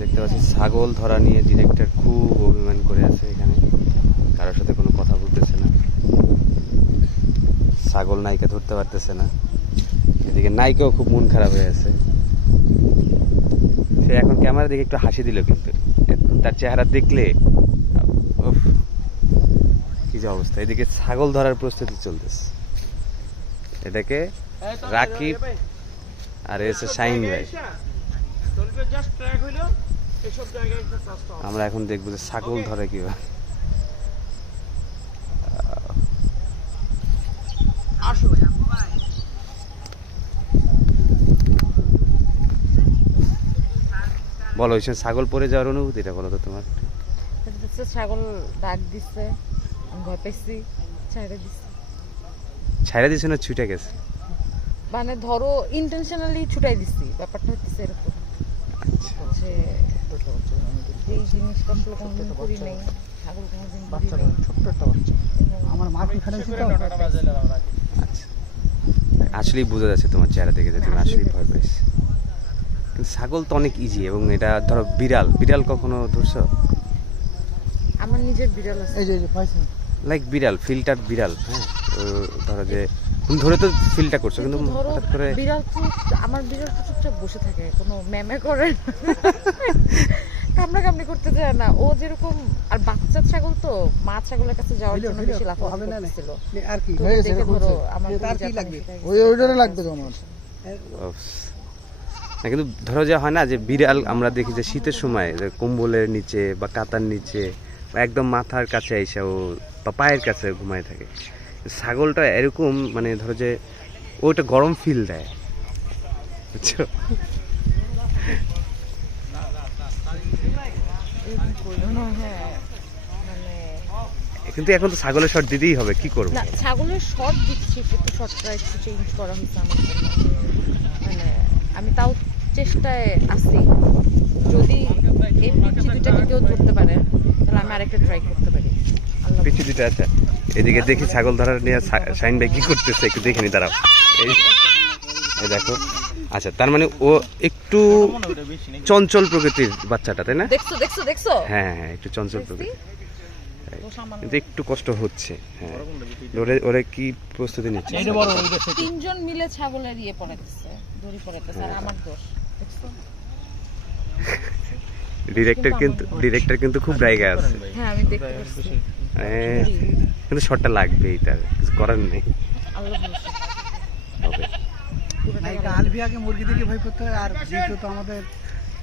দেখতে পাচ্ছি ছাগল ধরা নিয়ে ডিরেক্টর খুব অভিমান করে আছে এখানে, কারোর সাথে কোনো কথা বলতেছে না, ছাগল নায়িকা ধরতে পারতেছে না। এদিকে নায়িকাও খুব মন খারাপ হয়ে আছে। সে এখন ক্যামেরা দেখে একটু হাসি দিল, কিন্তু তার চেহারা দেখলে উফ, কি যে অবস্থা। এদিকে ছাগল ধরার প্রস্তুতি চলতেছে। এটাকে রাকিব আর এসে শাহিন ভাই। আমরা এখন দেখবো যে ছাগল ধরে কিভাবে। বলো, ওই ছাগল পড়ে যাওয়ার অনুভূতিটা বলো তো তোমার। ছাগল ডাক দিচ্ছে, ভয় পাইছি, ছাইড়া দিছে না ছুটে গেছে? মানে ধরো ইন্টেনশনালি ছুটাই দিছি, ব্যাপারটা হচ্ছে এরকম যে এই জিনিসটা আসলে কোনোদিন করি নাই। ছাগল কোনোদিন বাচ্চা, ছোট্ট একটা বাচ্চা আমার মা কি খারাপ ছিল। আচ্ছা, আসলেই বোঝা যাচ্ছে তোমার চেহারা থেকে যে তুমি আসলেই ভয় পাইছ। কিন্তু ছাগল তো অনেক ইজি, এবং এটা ধরো বিড়াল, বিড়াল কখনো ধরছো? আমার নিজের বিড়াল আছে, এই যে পাইছি লাইক বিড়াল, ফিল্টার বিড়াল। হ্যাঁ, ধরো যে তুমি ধরে তো ফিলটা করছো, কিন্তু হঠাৎ করে বিড়াল তো, আমার বিড়াল তো চুপচাপ বসে থাকে, কোনো ম্যামে করে কামড়া কামড়ি করতে যায় না ও যেরকম। আর বাচ্চা ছাগল তো মা ছাগলের কাছে যাওয়ার জন্য বেশি লাফালাফি করতেছিল। আর কি হয়েছে, ধরো আমার তার কি লাগবে, ওইটারে লাগবে তোমার। না, কিন্তু ধরো যে হয় না যে বিড়াল আমরা দেখি যে শীতের সময় যে কম্বলের নিচে বা কাতার নিচে বা একদম মাথার কাছে এসে ও বা পায়ের কাছে ঘুমায় থাকে। ছাগলটা এরকম, মানে ধরো যে ওটা গরম ফিল দেয়, বুঝছো? কিন্তু এখন তো ছাগলের শট দিতেই হবে, কি করবো? না, ছাগলের শট দিচ্ছি, কিন্তু শটটা একটু চেঞ্জ করা হয়েছে আমার জন্য। মানে আমি তাও চেষ্টায় আছি, যদি এই পিচ্ছি দুইটাকে কেউ ধরতে পারে তাহলে আমি আরেকটা ট্রাই করতে পারি। পিছু দুটো আছে। এদিকে দেখি ছাগল ধরার নিয়ে শাহিন ভাই কি করতেছে, একটু দেখে নি, দাঁড়াও। এই দেখো। আচ্ছা, তার মানে ও একটু চঞ্চল প্রকৃতির বাচ্চাটা, তাই না? দেখছো দেখছো দেখছো? হ্যাঁ হ্যাঁ, একটু চঞ্চল প্রকৃতির, কিন্তু একটু কষ্ট হচ্ছে। হ্যাঁ, ওরে কি প্রস্তুতি নিচ্ছে? তিনজন মিলে ছাগলের ইয়ে পড়াইতেছে, দড়ি পড়াইতেছে, আর আমার দোষ। দেখছো? ডিরেক্টর কিন্তু খুব জায়গা আছে। হ্যাঁ, আমি দেখতে পাচ্ছি। কিন্তু শটটা লাগবেই, তার কিছু করার নেই। আল্লাহ ভরসা। ওকে, আলভিয়াকে মুরগি দেখে ভয় করতে হয়, আর যেহেতু তো আমাদের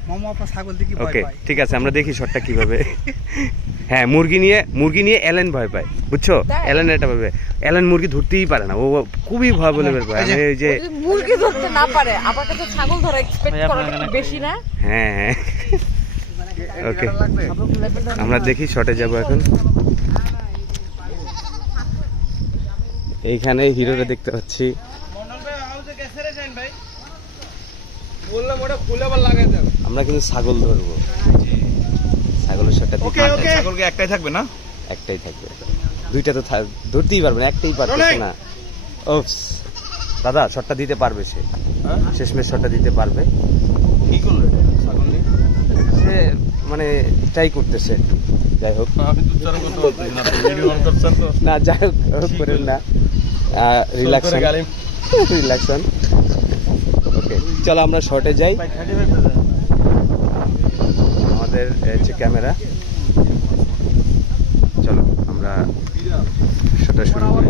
মামা আপা ছাগল দেখে ভয় ওকে, পায়। ঠিক আছে, আমরা দেখি শটটা কিভাবে। হ্যাঁ, মুরগি নিয়ে এলেন ভয় পায়, বুঝছো? এলেন এটা ভাবে, এলেন মুরগি ধরতেই পারে না, ও খুবই ভয় বলে বের পায়। এই যে মুরগি ধরতে না পারে, আবার কাছে ছাগল ধরা এক্সপেক্ট করাটা একটু বেশি না? হ্যাঁ হ্যাঁ, ওকে, আমরা দেখি শটে যাব এখন। এইখানে হিরোরে দেখতে পাচ্ছি। আমরা কিন্তু ছাগল ধরবো, ছাগলের শটটা দিতে হবে। ছাগলকে একটাই থাকবে না? একটাই থাকবে, দুইটা তো ধরতেই পারবে না, একটাই পারবে না। ওপস, দাদা শটটা দিতে পারবে, সে শেষমেশ শটটা দিতে পারবে। কি করলো ছাগল নিয়ে? সে মানে ট্রাই করতেছে, যাই হোক। আমি তো চারণ করতে পারছি না, ভিডিও অন করছেন তো। না, যাই হোক, করেন না, রিল্যাক্সন। ওকে, চলো আমরা শর্টে যাই। আমাদের হচ্ছে ক্যামেরা, চলো আমরা শটটা শুরু করি।